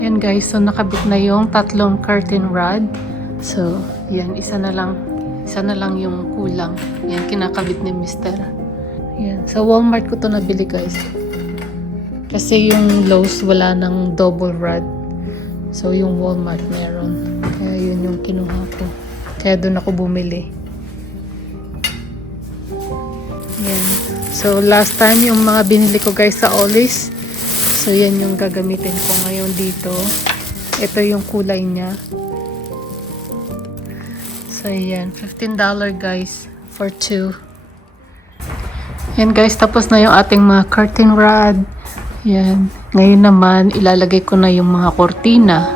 Ayan guys, so nakabit na yung tatlong curtain rod. So, yan, isa na lang yung kulang. Yan, kinakabit ni Mister. Yan, sa Walmart ko to nabili guys. Kasi yung Lowe's wala ng double rod. So, yung Walmart meron. Kaya yun yung kinuha ko. Kaya doon ako bumili. Yan. So, last time yung mga binili ko guys sa Ollies. So, yan yung gagamitin ko ngayon dito. Ito yung kulay niya. So, yan. $15 guys for 2. Yan guys, tapos na yung ating mga curtain rod. Yan. Ngayon naman, ilalagay ko na yung mga kortina.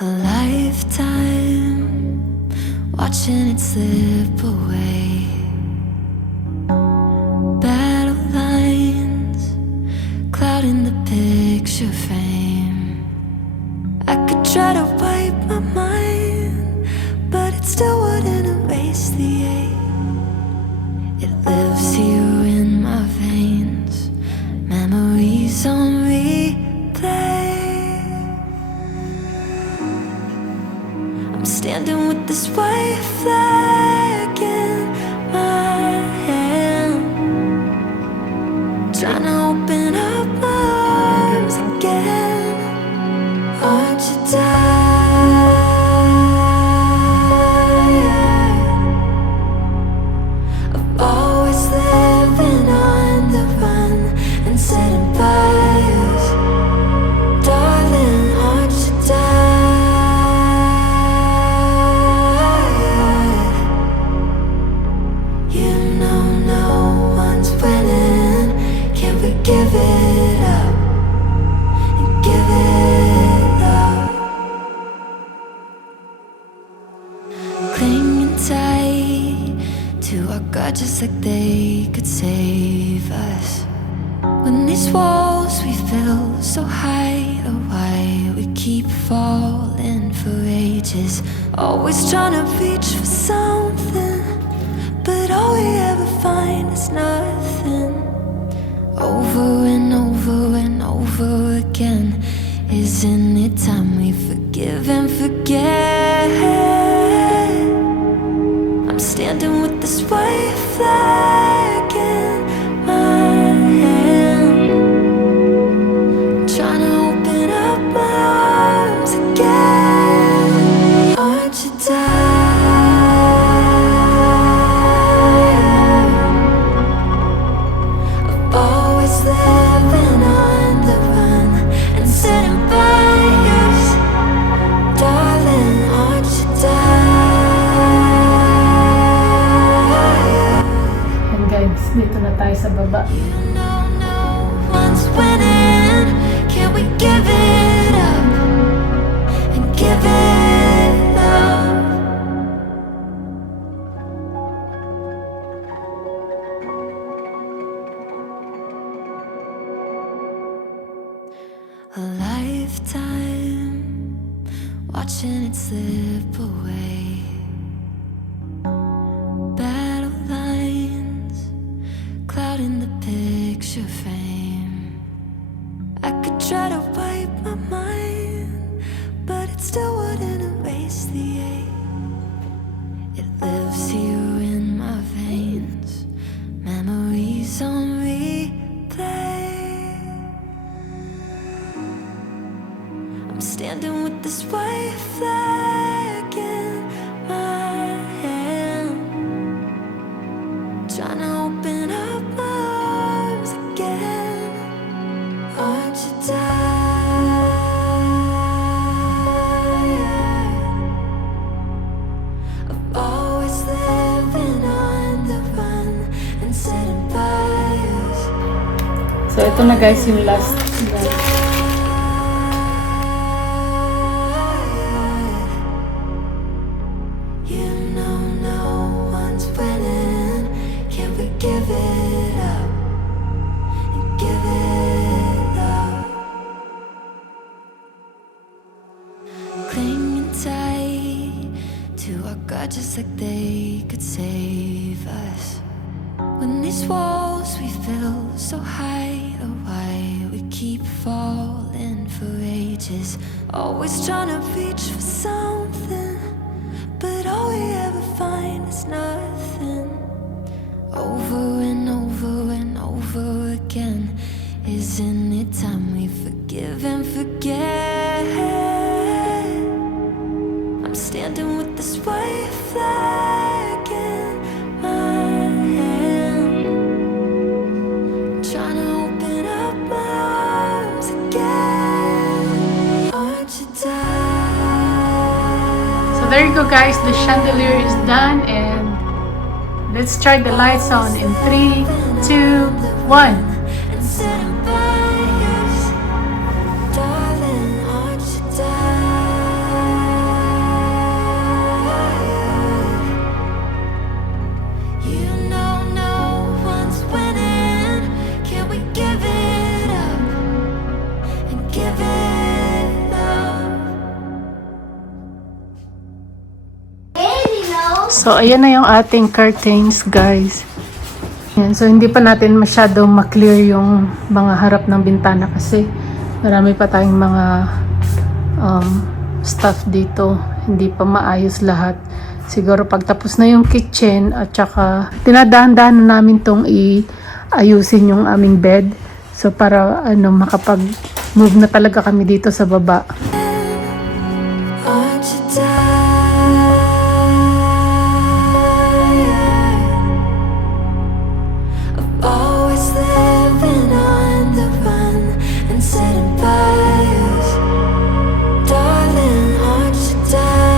A lifetime watching it slip away. Battle lines clouding the picture frame. I could try to wipe my mind, but it still wouldn't erase the ache. It lives here in my veins, memories on replay. I'm standing with this white flag in my hand, trying to open up my arms again. Aren't you tired of always living on the run and setting fires? Darling, aren't you tired? Give it up and give it up. Clinging tight to our God just like they could save us. When these walls we built so high, oh why we keep falling for ages. Always trying to reach for something, but all we ever find is nothing. Over and over and over again. Isn't it time we forgive and forget? I'm standing with this white flag in my hand, trying to open up my arms again. Aren't you tired of always living on the run and setting fires? Darling, aren't you tired? And guys, dito na tayo sa baba. You know no one's winning. Can we give it up and give it up? watching it slip away. Battle lines clouding the picture frame. I could try to wipe my mind, but it still wouldn't erase the ache. It lives here in my veins, memories on replay. I'm standing with this white flag in my hand, trying to open up my arms again. Aren't you tired of always living on the run and setting fires? So, ito na guys yung last. You know no one's winning. Can we give it up and give it up? Clinging tight to our grudges like they could save us. When these walls we built so high, oh why we keep falling for ages. Always trying to reach for something, but all we ever find is nothing. Over and over and over again. Isn't it time we forgive and forget? I'm standing with this white flag in my hand, trying to open up my arms again. Aren't you tired? So there you go guys, the chandelier is done, and let's try the lights on in 3, 2, 1. And setting fires, darling, aren't you tired? You know no one's winning. Can we give it up and give it up? So, ayan na yung ating curtains, guys. Yan. So, hindi pa natin masyadong maklear yung mga harap ng bintana kasi marami pa tayong mga stuff dito. Hindi pa maayos lahat. Siguro pagtapos na yung kitchen at saka tinadahan-dahan na namin tong ayusin yung aming bed. So, para makapag-move na talaga kami dito sa baba. Aren't you tired of always living on the run and setting fires? Darling, aren't you tired?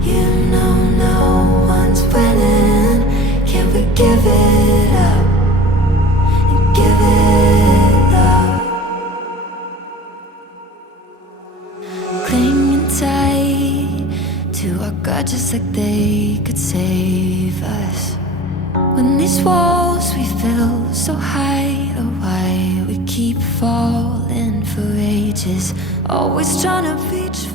You know no one's winning. Can we give it up and give it up? Clinging tight to our grudges like they could save us. When these walls we built so high, oh why we keep falling for ages. Always trying to reach